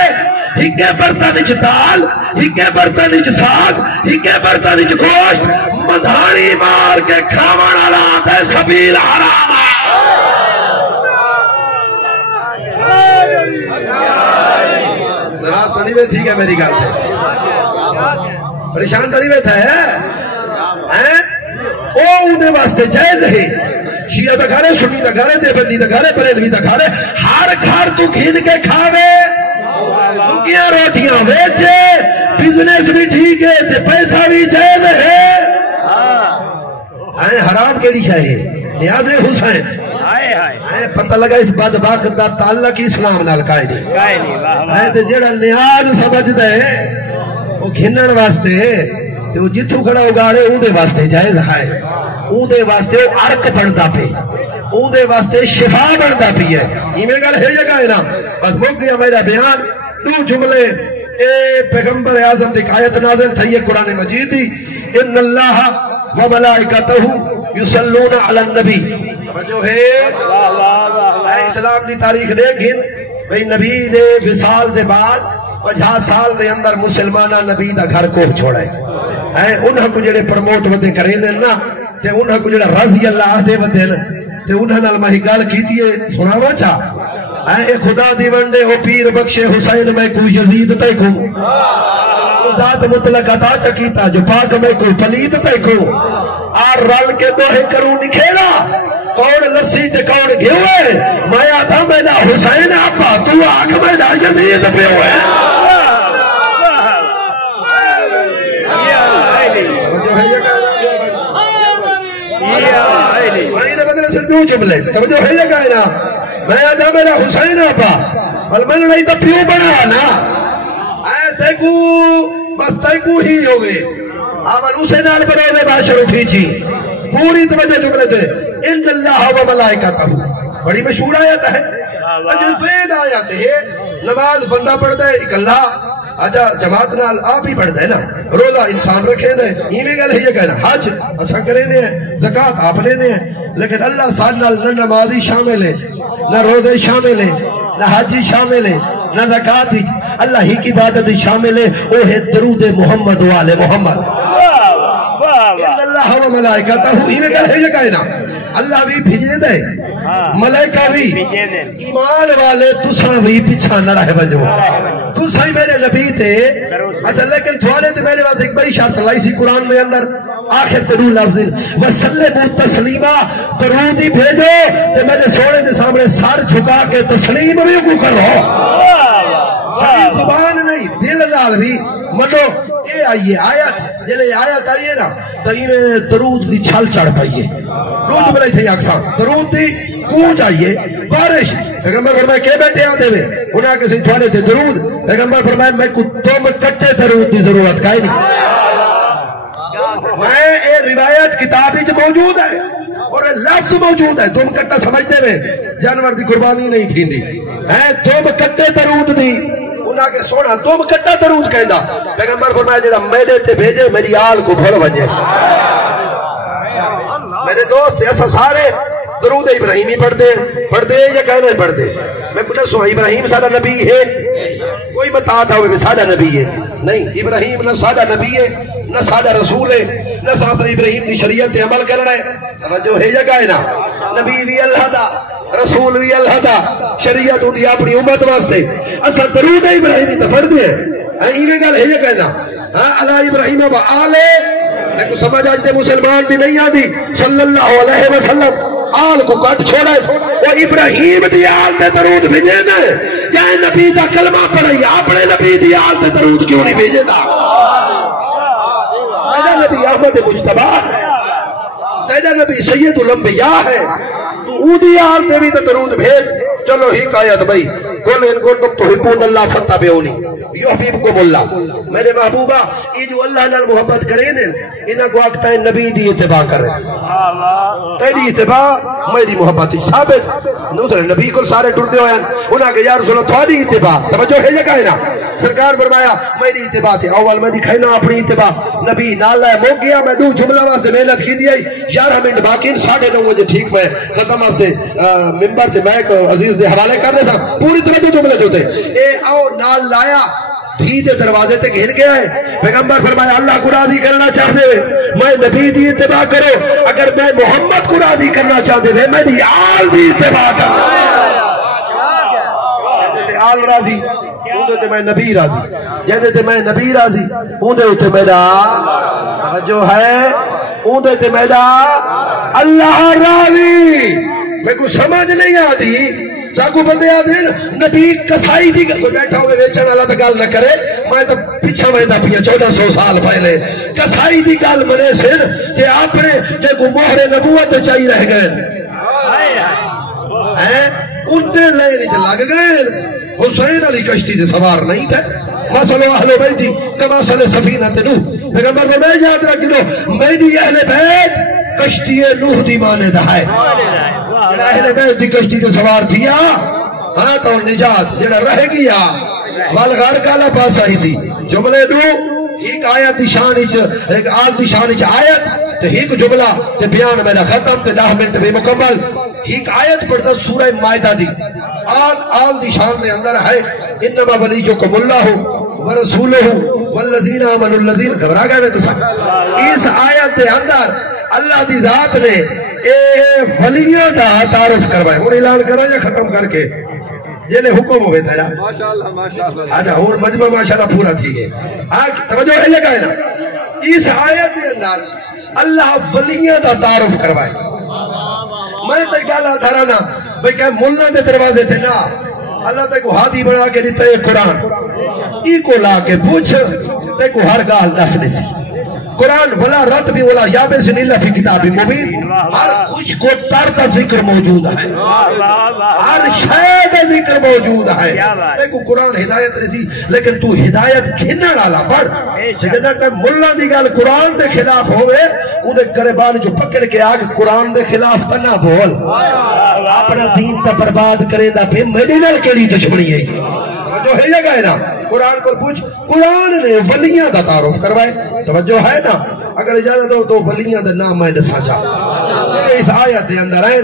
ہکے برتنچ دال ہکے برتنچ ساگ ہکے برتنچ گوشت مدھانی مار کے کھاوان آلات ہے سبیل حرام ہے نراز تنی میں تھی کہ میری گال تھے پریشان تنی میں تھا ہے او اندے واسطے جائے دے شیعہ دا گھارے سنی دا گھارے دیوبندی دا گھارے بریلوی دا گھارے ہر گھر تو گھین کے کھاوے سکیاں روٹیاں ویچے بزنس بھی ٹھیک ہے تے پیسہ بھی جائے دے حرام کیڑی چاہیے نیاز حسین پتہ لگا اس بدبخت دا تعلق اسلام نال قائدی تے جیڑا نیاز سمجھ دے وہ گھنن واسطے تے وہ جتھوں کھڑا اگاڑے اون دے واسطے جائز ہے اون دے واسطے وہ عرق بندا پے اون دے واسطے شفا بندا پی ہے ایویں گل ہے جگہ ہے نا بس مک گیا میرا بیان دو جملے اے پیغمبر اعظم دی آیت نازل تھی ہے قرآن مجید دی ان اللہ و ملائکتہ یصلون علی النبی جو ہے اسلام دی تاریخ دیکھیں بھئی نبی دے وصال دے بعد 50 سال دے اندر مسلمانہ نبی دا گھر کو چھوڑے انہاں کو جڑے پرموٹ ودے کریں دیں نا تے انہاں کو جڑا رضی اللہ دے ودے نا تے انہاں نال مہی گال کیتی ہے سناوا چاہ اے خدا دی ونڈے او پیر بخشے حسین میں کو یزید تے کو ذات مطلق عطا چکیتا جو پاک میں کو پلید تے کو آر رل کے دوہے کروں نکھیرا کون لسی تے کون گھوئے میں آتا میں دا حسین آپا تو آکھ میں دا یزید پہ ہوئے توجہ ہے یہ دو جملے توجہ ہے یہ کہنا میں آدھا میرا حسین آپا بل میں نے نہیں تا پیو بنا نا آئے تیکو بس تیکو ہی ہوئے آمال اسے نال بنا دے باشر اٹھی چی پوری توجہ جملے دے ان اللہ و ملائکتہ بڑی مشہور آیت ہے اجل فید آیت ہے نماز بندہ پڑھ دے ایک اللہ آجا جماعت نال آپ ہی پڑھ دے نا روزہ انسان رکھے دے ایمیں گل ہے یہ کہنا حج اسا کرے دے زکاة آپ لے دے لیکن اللہ سال نال نہ نمازی شامل ہے نہ روزے شامل ہے نہ حجی شامل ہے نہ زکاة اللہ ہی کی عبادت شامل ہے وہ ہے درود محمد والے محمد اللہ و ملائکتہ ایمیں گل ہے یہ کہنا اللہ بھی بھیجے دے ملائکہ بھی ایمان والے تساں بھی پیچھا نہ رہے بجو تساں ہی میرے نبی تے اچھا لیکن تھوڑے تے میرے پاس ایک بڑی شرط لائی سی قرآن میں اندر آخر ترو لفظ وسلموا تسلیما درود ہی بھیجو تے میرے سونے دے سامنے سر جھکا کے تسلیم بھی کو کرو صحیح زبان نہیں دل نال بھی منو اے آئیے آیت جلے آیت آئیے نا تو یہ درود دی چھل چڑھ پائیے دو جملے تھے اکثر درود دی کوچ آئیے بارش پیغمبر فرمائے کہ بیٹھے آتے ہوئے انہاں کسی تھوڑے تھے درود پیغمبر فرمائے میں تم کٹے درود دی ضرورت کا ہی نہیں میں اے روایت کتابی چ موجود ہے اور لفظ موجود ہے تم کٹا سمجھتے ہوئے جانور دی قربانی نہیں تھی دی تم کٹے درود دی انہاں کے سونا تم کٹا درود کہندا پیغمبر فرمایا جڑا میرے تے بھیجے میری آل کو بھول وجے میرے دوست ایسا سارے درود ابراہیمی پڑھ دے یا کہنا پڑھ دے میں کچھ سو ابراہیم سادہ نبی ہے کوئی بتاتا ہوئے سادہ نبی ہے نہیں ابراہیم نہ سادہ نبی ہے نہ سادہ رسول ہے نہ سادہ ابراہیم کی شریعت عمل کر رہا ہے توجہ ہے جگہ ہے نا نبی بھی اللہ دا رسول بھی اللہ دا شریعت ہوتی اپنی امت واسطے اصلا درود ابراہیمی تو پڑھ دے ایویں گل ہے یہ کہنا اللہ ابراہیم و آلے میں کو سمجھ آج دے مسلمان بھی نہیں آدھی صلی اللہ علیہ وسلم آل کو کٹ چھوڑے وہ ابراہیم دی آل تے درود بھیجے نے جائے نبی دا کلمہ پڑھائی اپنے نبی دی آل تے درود کیوں نہیں بھیجے دا تیرا نبی احمد مجتبی ہے تیرا نبی سید الانبیاء ہے تو اودی آل تے بھی درود بھیج چلو ہی قایت بھائی قل ان کو تم تحبون اللہ فتبعونی یحببکم اللہ میرے محبوبہ یہ جو اللہ نال محبت کریں دیں انہاں کو آکتا ہے نبی دی اتباع کریں تیری اتباع میری محبت ثابت نوزر نبی کو سارے ٹردے ہوئے ہیں انہاں کہ یا رسول اللہ تھوڑی اتباع توجہ ہے جگہ ہے نا سرکار فرمایا میری اتباع تھی اول میں دکھائی نا اپنی اتباع نبی نال لائے موک گیا میں دو جملہ واسطے محنت کی دیائی 11 منٹ باقی 9:30 بجے ٹھیک میں ختم واسطے ممبر تے میں ایک عزیز دے حوالے کرنے سا پوری طرح دے جملے جو تھے اے آؤ نال لایا بھی دے دروازے تے گھن گیا ہے پیغمبر فرمایا اللہ کو راضی کرنا چاہتے ہوئے میں نبی دی اتباع کرو اگر میں محمد کو راضی کرنا چاہتے ہوئے میں دی آل دی اتباع کرو کہتے آل راضی اندھے تے میں نبی راضی کہتے تے میں نبی راضی اندھے تے میرا جو ہے اندھے تے میرا اللہ راضی میں کو سمجھ نہیں آدھی ساکو بندے آدھے نبی کسائی دی کوئی بیٹھا ہوئے ویچن اللہ تا گال نہ کرے میں تا پیچھا میں تا پیا 1400 سال پہلے کسائی دی گال منے سن کہ اپنے جے کو مہر نبوت چاہی رہ گئے انتے لے نہیں چلاگ گئے حسین علی کشتی دے سوار نہیں تھے مسئلہ اہل بیتی کما صلی سفینہ تے نوح پیغمبر میں یاد رکھنو میری اہل بیت کشتی نوح دی مانے دہائے جڑا اہل بیت دی کشتی دے سوار تھیا ہاں تو نجات جڑا رہ گیا والغار کالا پاسا ہی سی جملے نو ایک آیت دی شان ایک آل دی شان آیت تے ایک جملہ تے بیان میرا ختم تے 10 منٹ بھی مکمل ایک آیت پڑھتا سورہ مائدہ دی آل دی شان میں اندر ہے انما ولیکم اللہ ورسولہ والذین آمنوا الذین گھبرا گئے میں تو اس آیت دے اندر اللہ دی ذات نے اے ولیوں دا تعارف کروائے اور اعلان کرا یا ختم کر کے جیلے حکم ہوئے تیرا ماشاءاللہ اچھا اور مجمع ماشاءاللہ پورا تھی گئے توجہ ہے یہ کہنا اس آیت دے اندر اللہ ولیوں دا تعارف کروائے میں تے گالا دھرانا بھئی کہ ملنا دے دروازے تھے نا اللہ تے کو ہادی بنا کے دیتا ہے قرآن ای کو لا کے پوچھ تے کو ہر گال دسنے سی قرآن ولا رت بھی ولا یابس نیلہ فی کتاب مبین ہر خوش کو تر کا ذکر موجود ہے ہر شاید ذکر موجود ہے دیکھو قرآن ہدایت رسی لیکن تو ہدایت کھننا لالا پڑھ سکتا کہ ملہ دی گال قرآن دے خلاف ہوئے انہیں گریبان جو پکڑ کے آگ قرآن دے خلاف تنہ بول اپنا دین تا برباد کرے دا پھر میری نال کیڑی دشمنی ہے جو ہے یہ گئے نا قرآن کو پوچھ قرآن نے ولیاں دا تعارف کروائے توجہ ہے نا اگر اجازت ہو تو ولیاں دا نام میں نسا چاہا اس آیت دے اندر ہے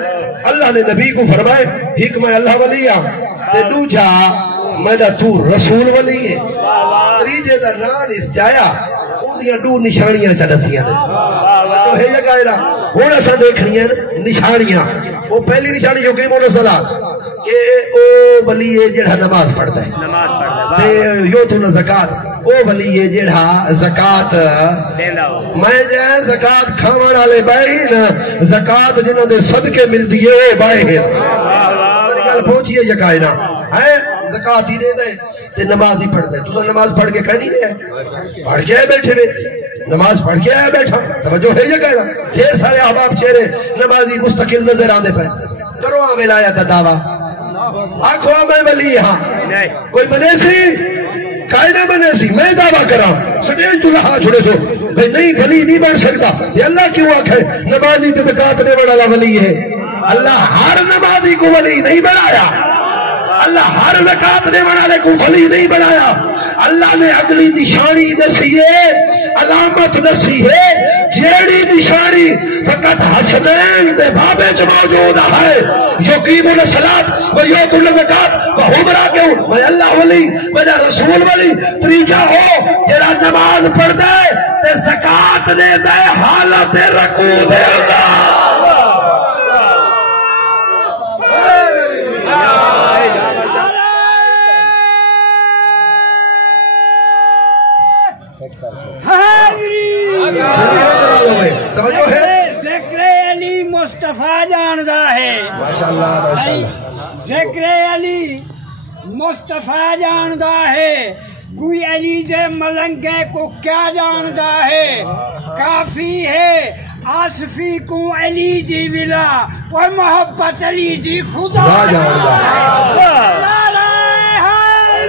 اللہ نے نبی کو فرمائے حکمہ اللہ ولیہ تے دوجہ میرا تو رسول ولی ہے تریجے دا نام اس چایا اندیاں دو نشانیاں چڑسیاں توجہ ہے یہ گئے نا ہونا سا دیکھنی ہے نشانیاں وہ پہلی نشانی جو کہ مولا صلاح کہ او ولی جڑا نماز پڑھتا ہے تے یو تو نہ زکات او ولی جڑا زکات میں جے زکات کھاون والے بھائی نا زکات جنہاں دے صدقے ملدی ہے او بھائی ہے میری گل پہنچی ہے یکائے نا ہے زکات ہی دے دے تے نماز ہی پڑھ دے تو نماز پڑھ کے کہنی ہے پڑھ کے آئے بیٹھے ہوئے نماز پڑھ کے آئے بیٹھا توجہ ہے یہ کہنا ڈھیر سارے احباب چہرے نمازی مستقل نظر آنے پہ کرو ہاں ولایت دا دعویٰ آنکھو میں ولی ہاں کوئی بنے سی قائدہ بنے سی میں دعویٰ کرا سٹیج تو لہا چھوڑے سو بھئی نہیں ولی نہیں بن سکتا یہ اللہ کیوں آنکھ ہے نمازی تے زکات نے بڑا ولی ہے اللہ ہر نمازی کو ولی نہیں بنایا اللہ ہر زکات نے بڑا کو ولی نہیں بنایا اللہ نے اگلی نشانی نسی ہے علامت نسی ہے جیڑی نشانی فقط حسنین دے بابے چ موجود ہے یقیمون الصلاۃ و یؤتون الزکات و هم راکعون میں اللہ ولی میرا رسول ولی تریجا ہو جڑا نماز پڑھدا ہے تے زکات دے دے حالت رکوع دے توجہ ہے ذکر علی مصطفیٰ جاندا ہے ماشاءاللہ ماشاءاللہ ذکر علی مصطفیٰ جاندا ہے کوئی علی دے ملنگے کو کیا جاندا ہے کافی ہے آصفی کو علی دی ولا اور محبت علی دی خدا جاندا ہے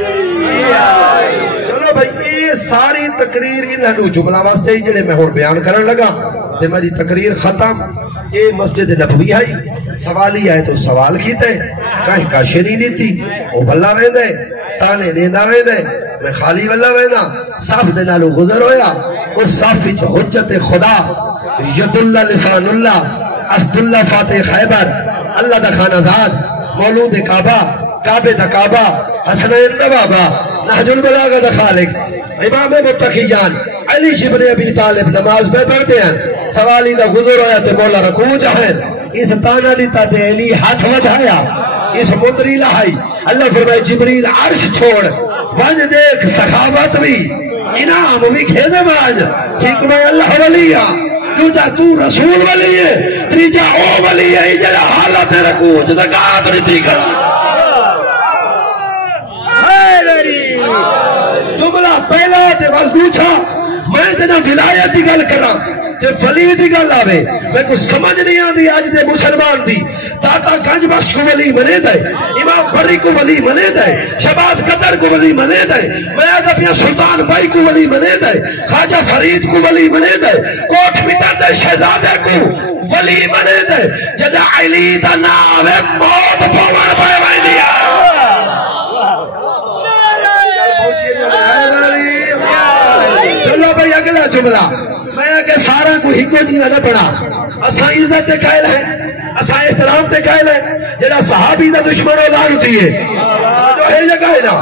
چلو بھائی یہ ساری تقریر انہوں جملہ واسطے ہی جڑے میں ہوں بیان کرن لگا تے میری تقریر ختم یہ مسجد نبوی ہے سوال ہی آئے تو سوال کیتے کہیں کاشے نہیں دیتی وہ بھلا ویندے تانے دیندہ ویندے میں خالی بھلا ویندہ صاف دنالو گزر ہویا اس صافی جو حجت خدا ید اللہ لسان اللہ اسد اللہ فاتح خیبر اللہ دا خانہ زاد مولود کعبہ کعبہ دا کعبہ حسنین دا بابا نحج البلاغہ دا خالق امام متقی جان علی ابن ابی طالب نماز پہ پڑھتے ہیں سوالی دا گزر ہویا تے مولا رکوع جاہد اس تانا دیتا تے علی ہاتھ ودھایا اس مدری لہائی اللہ فرمائے جبریل عرش چھوڑ ونج دیکھ سخاوت بھی انعام بھی کھینے بانج حکمہ اللہ ولیہ دوجہ تو رسول ولی ہے تریجہ او ولی ہے جلہ حالت رکوع زکاة رتی کرا جملہ پہلا تے بس دوچھا میں تینا ولایت دی گل کرا تے ولی دی گل آوے میں کچھ سمجھ نہیں آن دی آج دے مسلمان دی داتا گنج بخش کو ولی منے دے امام بری کو ولی منے دے شباز قدر کو ولی منے دے میں ادبیہ سلطان بائی کو ولی منے دے خواجہ فرید کو ولی منے دے کوٹ مٹر دے شہزادے کو ولی منے دے جدہ علی دا ناوے موت پوان پائے بائی دیا چلو بھئی اگلا جملہ میں کہ سارا کو ہکو جیوہ نہ پڑھا اساں عزت دے قائل ہے اساں احترام دے قائل ہے جڑا صحابی دا دشمن اولاد ہوتی ہے جو ہے جگہ ہے نا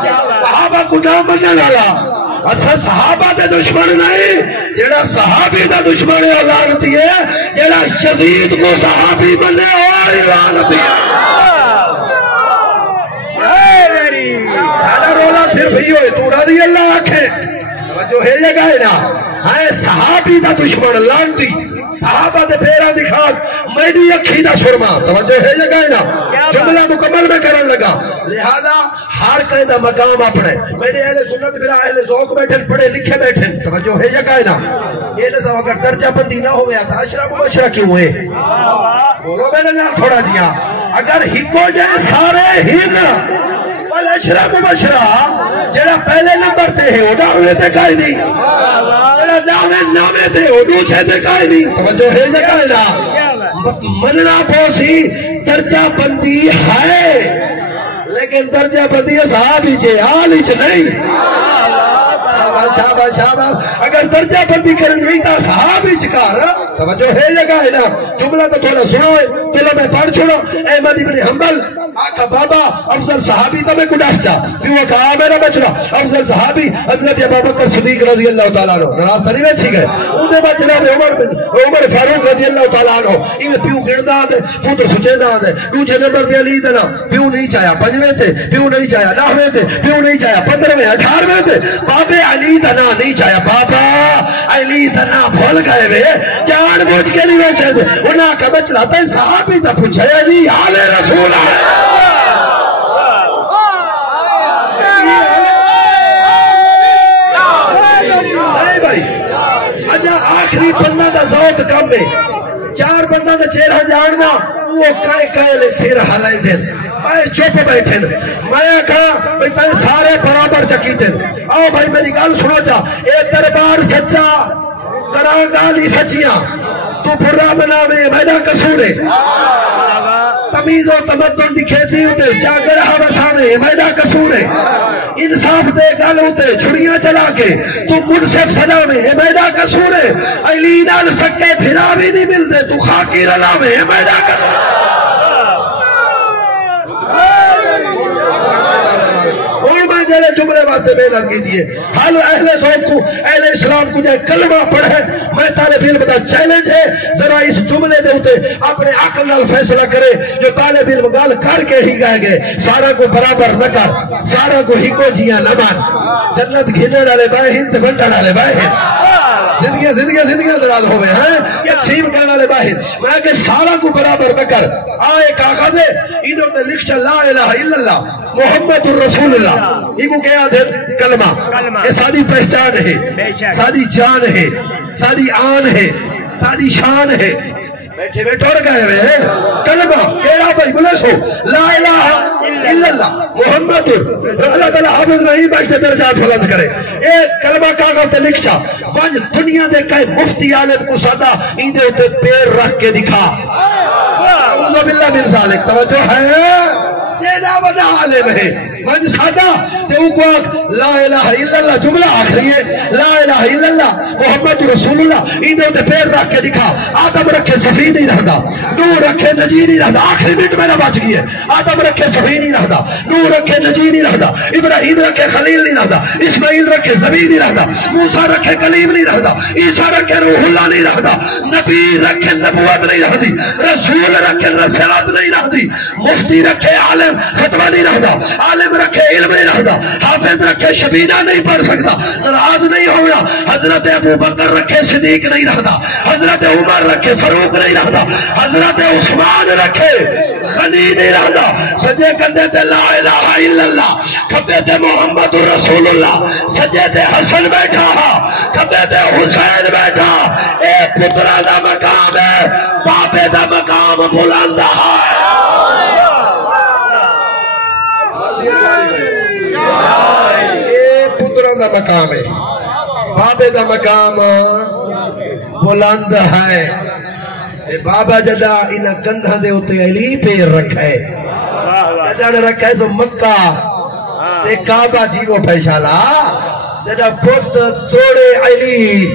صحابہ کو نام مننا لالا اساں صحابہ دے دشمن نہیں جڑا صحابی دا دشمن اولاد ہوتی ہے جڑا یزید کو صحابی مننے اور اعلان ہوتی ہے سارا رولا صرف ہی ہوئے تو رضی اللہ آکھیں جو ہے جگہ ہے نا ہائے صحابی دا دشمن لانتی صحابہ دے پیران دکھاک میری اکھی دا سرما توجہ ہے جگہ ہے نا جملہ مکمل میں کرن لگا لہذا ہر کہیں دا مقام اپنے میرے اہل سنت میرا اہل ذوق بیٹھن پڑھے لکھے بیٹھن توجہ ہے جگہ ہے نا یہ نظام اگر درجہ بندی نہ ہویا تھا اشرا مبشرہ کیوں ہوئے بولو میں نے نہ تھوڑا جیا اگر ہکو جائے سارے ہی نا اشرا مبشرہ جڑا پہلے نمبر تے ہے ادا ہوئے تے کائی نہیں جڑا نامے تے اڈو چھے تے کائی نہیں توجہ ہے جگہ ہے نا مننا پوسی درجہ بندی ہے لیکن درجہ بندی صحابی چھے آلی چھے نہیں شاباش شاباش اگر درجہ بندی کرنی ہوئی تا صحابی چکار توجہ ہے جگہ ہے نا جملہ تو تھوڑا سنوئے پہلے میں پڑھ چھوڑا احمد ابن حنبل آقا بابا افضل صحابی تا میں کڈاس چا پیوہ کہا میرا بچڑا افضل صحابی حضرت ابو بکر صدیق رضی اللہ تعالیٰ عنہ نراز تری میں تھی گئے اندے بعد جناب عمر فاروق رضی اللہ تعالیٰ عنہ انہیں پیو گردہ دے پوتر سچیدہ دے دوجہ نمبر دے علی دینا پیو نہیں چاہیا پنجوے تھے پیو نہیں چاہیا ناہوے تھے پیو نہیں چاہیا 15ویں 18ویں تھے بابے علی دنا نہیں چاہیا بابا علی دنا بھول گئے وے جان بوجھ کے نہیں ویچے تھے انہاں کا بچڑا تے صحابی تا پوچھے علی آل رسول ہے آخری بندہ دا ذوق کم ہے 4 بندہ دا چہرہ جاننا وہ کائے لے سیر حلائیں دیں میں چوپ بیٹھے میں کہا بھئی تائیں سارے برابر چکی دیں آؤ بھائی میری گال سنو چاہ اے دربار سچا کران گالی سچیاں تو برا بناوے میڈا کسورے تمیز و تمدن دکھیتی ہوتے چاگڑا بساوے میڈا کسورے انصاف دے گل ہوتے چھڑیاں چلا کے تو منصف سجاوے میڈا کسورے علی نال سکے پھرا بھی نہیں ملتے تو خاکی رلاوے میڈا کسورے جڑے جملے واسطے محنت کی دیئے حال اہل ذوق کو اہل اسلام کو جائے کلمہ پڑھے میں طالب علم دا چیلنج ہے ذرا اس جملے دے ہوتے اپنے عقل نال فیصلہ کرے جو طالب علم گال کر کے ہی گئے گے سارا کو برابر نہ کر سارا کو ہی کو جیاں نہ مان جنت گھنے ڈالے بائے ہند بنڈا ڈالے بائے ہند زندگیاں دراز ہوئے ہیں تقسیم کرنا لے باہر میں کہ سارا کو برابر نہ کر آئے کاغذ انہوں نے لکھ چا لا الہ الا اللہ محمد الرسول اللہ یہ کو کہا دے کلمہ یہ ساری پہچان ہے ساری جان ہے ساری آن ہے ساری شان ہے بیٹھے بیٹھے اور گئے ہوئے کلمہ کیڑا بھائی بولے سو لا الہ الا اللہ محمد اللہ تعالیٰ حافظ رحیم بیٹھے درجات بلند کرے ایک کلمہ کاغذ تے لکھ چا ونج دنیا دے کئی مفتی عالم کو سادا ایندے ہوتے پیر رکھ کے دکھا اعوذ باللہ من ذالک توجہ ہے دینا ودا عالم ہے ونج سادا تے او کو لا الہ الا اللہ جملہ آخری ہے لا الہ الا اللہ محمد رسول اللہ ایندے ہوتے پیر رکھ کے دکھا آدم رکھے صفی نہیں رہدا نور رکھے نجی نہیں رہدا آخری منٹ میں نہ بچ گئی ہے آدم رکھے صفی نہیں رہدا نور رکھے نجی نہیں رہدا ابراہیم رکھے خلیل نہیں رہدا اسماعیل رکھے زبی نہیں رہدا موسیٰ رکھے کلیم نہیں رہدا عیسیٰ رکھے روح اللہ نہیں رہدا نبی رکھے نبوت نہیں رہدی رسول رکھے رسالت نہیں رہدی مفتی رکھے عالم فتوہ نہیں رہدا عالم رکھے علم نہیں رہدا حافظ رکھے شبینہ نہیں پڑھ سکتا ناراض نہیں ہونا حضرت ابو بکر رکھے صدیق نہیں رہدا حضرت عمر رکھے فاروق نہیں رہدا حضرت عثمان رکھے غنی نہیں رہدا سجے کندے تے لا الہ الا اللہ کھبے تے محمد رسول اللہ سجے تے حسن بیٹھا کھبے تے حسین بیٹھا اے پترا دا مقام ہے باپے دا مقام بلند ہے اے پترا دا مقام ہے باپے دا مقام بلند ہے اے بابا جدا انہ کندھا دے ہوتے علی پیر رکھے جدا نے رکھے سو مکہ تے کعبہ جی وہ پہشالا جدا پت توڑے علی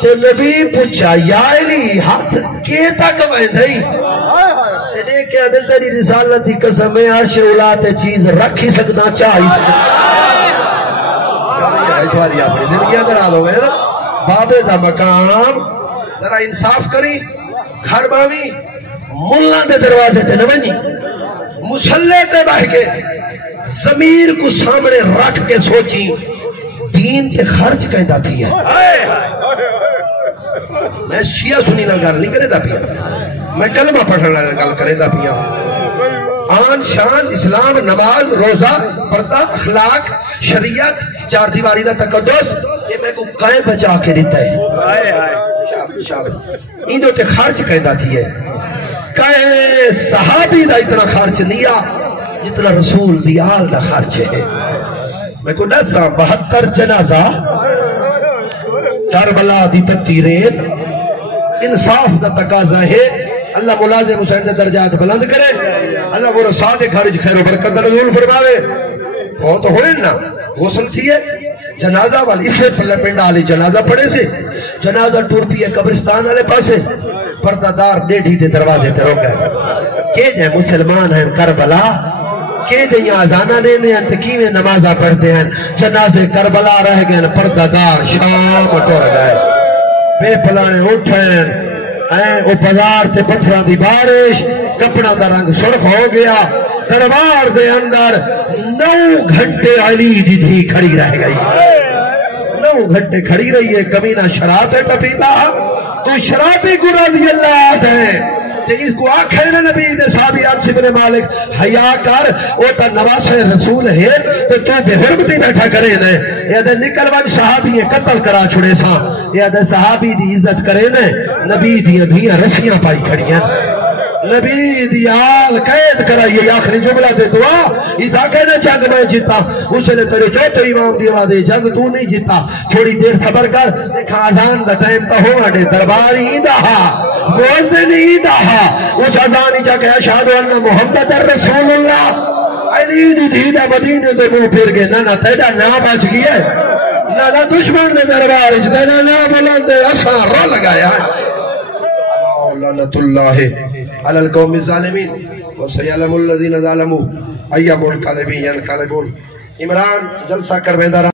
تے نبی پوچھا یا علی ہاتھ کے تک میں دائی تے دیکھے عدل تیری رسالت دی قسم میں عرش اولا تے چیز رکھی سکنا چاہی سکنا یہ اپنی زندگی اندر آدھو گئے نا بابے دا مقام ذرا انصاف کری گھر باوی ملہ دے دروازے تے نوانجی مسلح تے بہ کے ضمیر کو سامنے رکھ کے سوچی دین تے خرچ کہندہ تھی ہے میں شیعہ سنی نال گل نہیں کرے دا پیا میں کلمہ پڑھنے نال گل کرے دا پیا آن شان اسلام نماز روزہ پردہ اخلاق شریعت چار دیواری دا تقدس یہ میں کو کائیں بچا کے دیتا ہے شابت ایندو تے خرچ کہندہ تھی ہے کائیں صحابی دا اتنا خرچ نیا جتنا رسول دی آل دا خرچ ہے میں کو نسا 72 جنازہ کربلا دی تطیرین انصاف دا تقاضا ہے اللہ ملازم حسین دے درجات بلند کرے اللہ وہ رسا دے خارج خیر و برکت دا نزول فرماوے فوت ہوئے نا غسل تھی ہے جنازہ والی اسے پنڈا والی جنازہ پڑے سے جنازہ ٹور پی ہے قبرستان والے پاسے پردہ دار ڈیڑھی دے دروازے تے روک گئے کہ جائے مسلمان ہیں کربلا کہ جائے آزانہ لینے ہیں تکیویں نمازہ پڑھتے ہیں جنازے کربلا رہ گئے پردہ دار شام ٹور گئے بے پلانے اٹھیں او بازار تے پتھران دی بارش کپڑا دا رنگ سرخ ہو گیا دربار دے اندر 9 گھنٹے علی دی دھی کھڑی رہ گئی 9 گھنٹے کھڑی رہی ہے کمینہ شراب ہے ٹپیتا تو شرابی کو رضی اللہ آتا ہے تے اس کو آکھے نا نبی دے صحابی انس بن مالک حیا کر او تا نواس رسول ہے تو بے حرمتی بیٹھا کرے نا یہ دے نکل ون صحابی قتل کرا چھڑے سا یہ دے صحابی دی عزت کرے نا نبی دی دھیاں رسیاں پائی کھڑی ہیں نبی دیال قید کرائیے آخری جملہ دے دعا عیسیٰ کہنے جنگ میں جیتا اسے لے تیرے چوتھے امام دیوا دے جنگ تو نہیں جیتا تھوڑی دیر صبر کر دیکھا آزان دا ٹائم تا ہوا دے درباری ہی دہا موزن ہی دہا اس آزان ہی جا کہ اشہدو انہ محمد الرسول اللہ علی دی دیدہ مدینے دے منہ پھر گئے نا تیرا نام بچ گیا ہے نا دشمن دے درباری جتے نا نام بلند دے اساں رو لگایا ہے لعنت اللہ علی القوم الظالمین وسیعلم الذین ظالموا ایام القلبین ینقلبون عمران جلسہ کر بیندہ